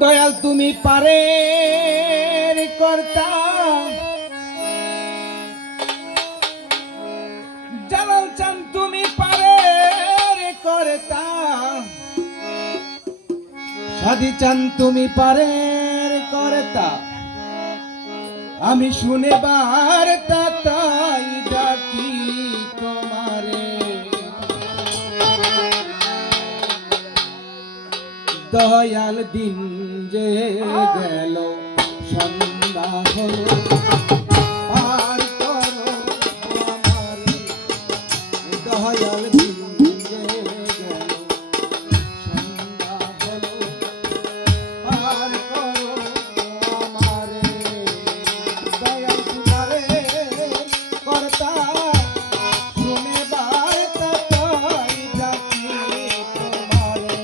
দয়াল তুমি পারে কর্তা, জালাল চান তুমি পারে কর্তা, সাদি চান তুমি পারে কর্তা, আমি শুনে বার্তা তাই ডাকি তোমারে। দয়াল দিন যে গেল সন্ধ্যা হলো, পার করো আমারে। দয়াল দিন যে গেল সন্ধ্যা হলো, পার করো আমারে। দয়াল তোমারে কর্তা, শুনে বার্তা তাই ডাকি তোমারে।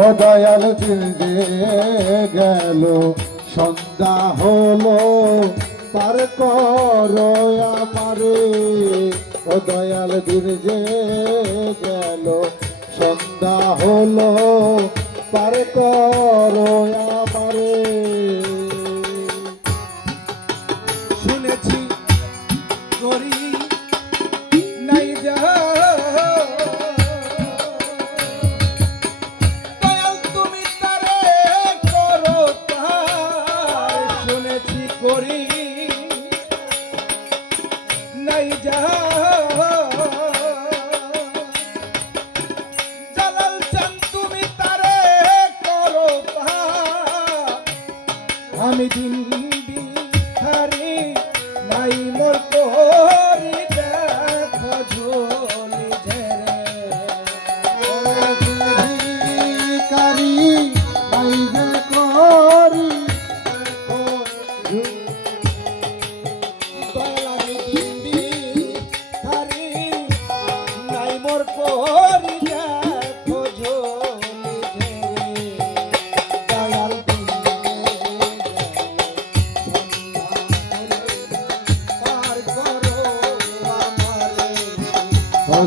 ও দয়াল দিন যে গেল সন্ধ্যা হলো, পার করো আমারে। ও দয়াল দিন যে গেল সন্ধ্যা হলো, পার করো আমারে। শুনেছি করি নাই যা, দয়াল তুমি তারে করো তার। শুনেছি করি নাই যা, জালাল চান তুমি তারে করো তার। আমি দিন হারি নাই মোর তোরি দেখো ঝোলি ঝেরে। কারি নাই যে করি দয়াল দিন হারি নাই মোর তোরি দেখো ঝোলি ঝেরে। দয়াল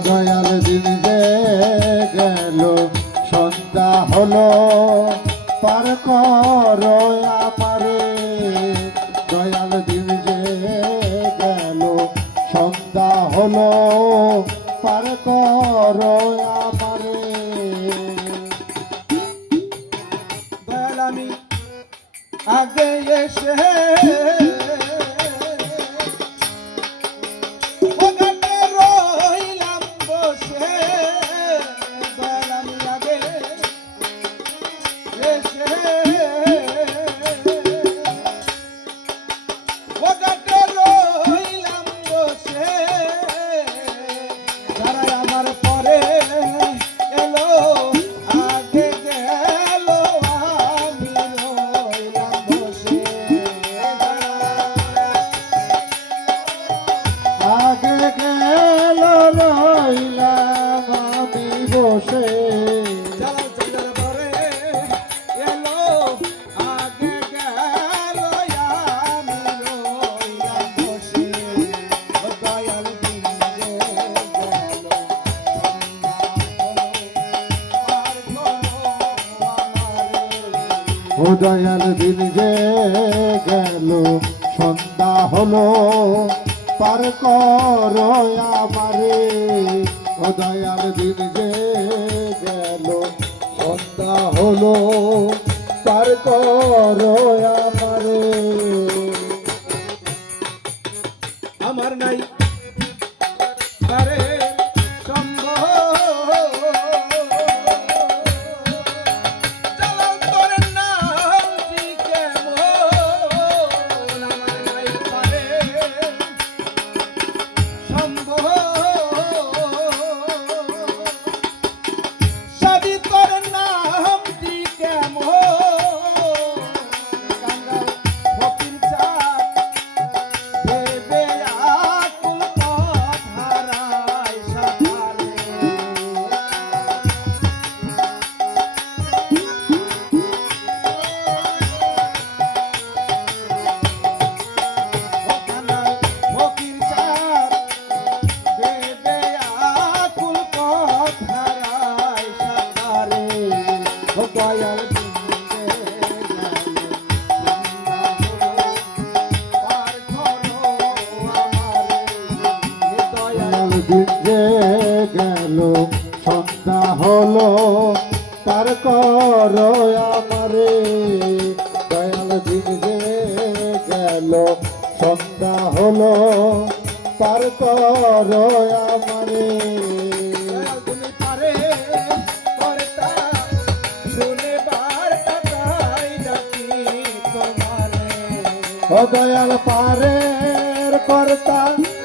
দয়াল দিন যে গেল সন্ধ্যা হলো, পার করো আমারে। দয়াল দিন যে গেল সন্ধ্যা হলো, পার করো আমারে। দয়াল আমি আগে এসে ওখানে রইলাম বসে। দয়াল আমি আগে এসে ওখানে রইলাম বসে। যারা আমার পরে এলো আগে গেল, আমি রইলাম বসে। আগে গেল রইলাম আমি বসে। জালাল চাঁদের পরে এলো আগে গেল, আমি রইলাম বসে। ও দয়াল দিন যে গেল আর কোনো আমারে। ও দয়াল দিন যে গেল সন্ধ্যা হলো, পার করো আমারে। ও দয়াল দিন যে গেল সন্ধ্যা হলো, পার করো আমারে। আমার নাই আরে সম্ভব, জালাল তোর নাম কি কেমন। আমার নাই পারে সম্ভব, সাদি তোর নাম কি কেমন। দিন যে গেল সন্ধ্যা হলো পার করো আমারে দয়াল দিন যে গেল সন্ধ্যা হলো পার করো আমারে দয়াল তুমি পারে কর্তা শুনে বার্তা তাই ডাকি তোমারে ও দয়াল পারের কর্তা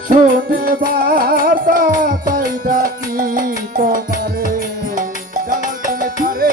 শুনে বার্তা তাই ডাকি তোমারে দয়াল তুমি পারে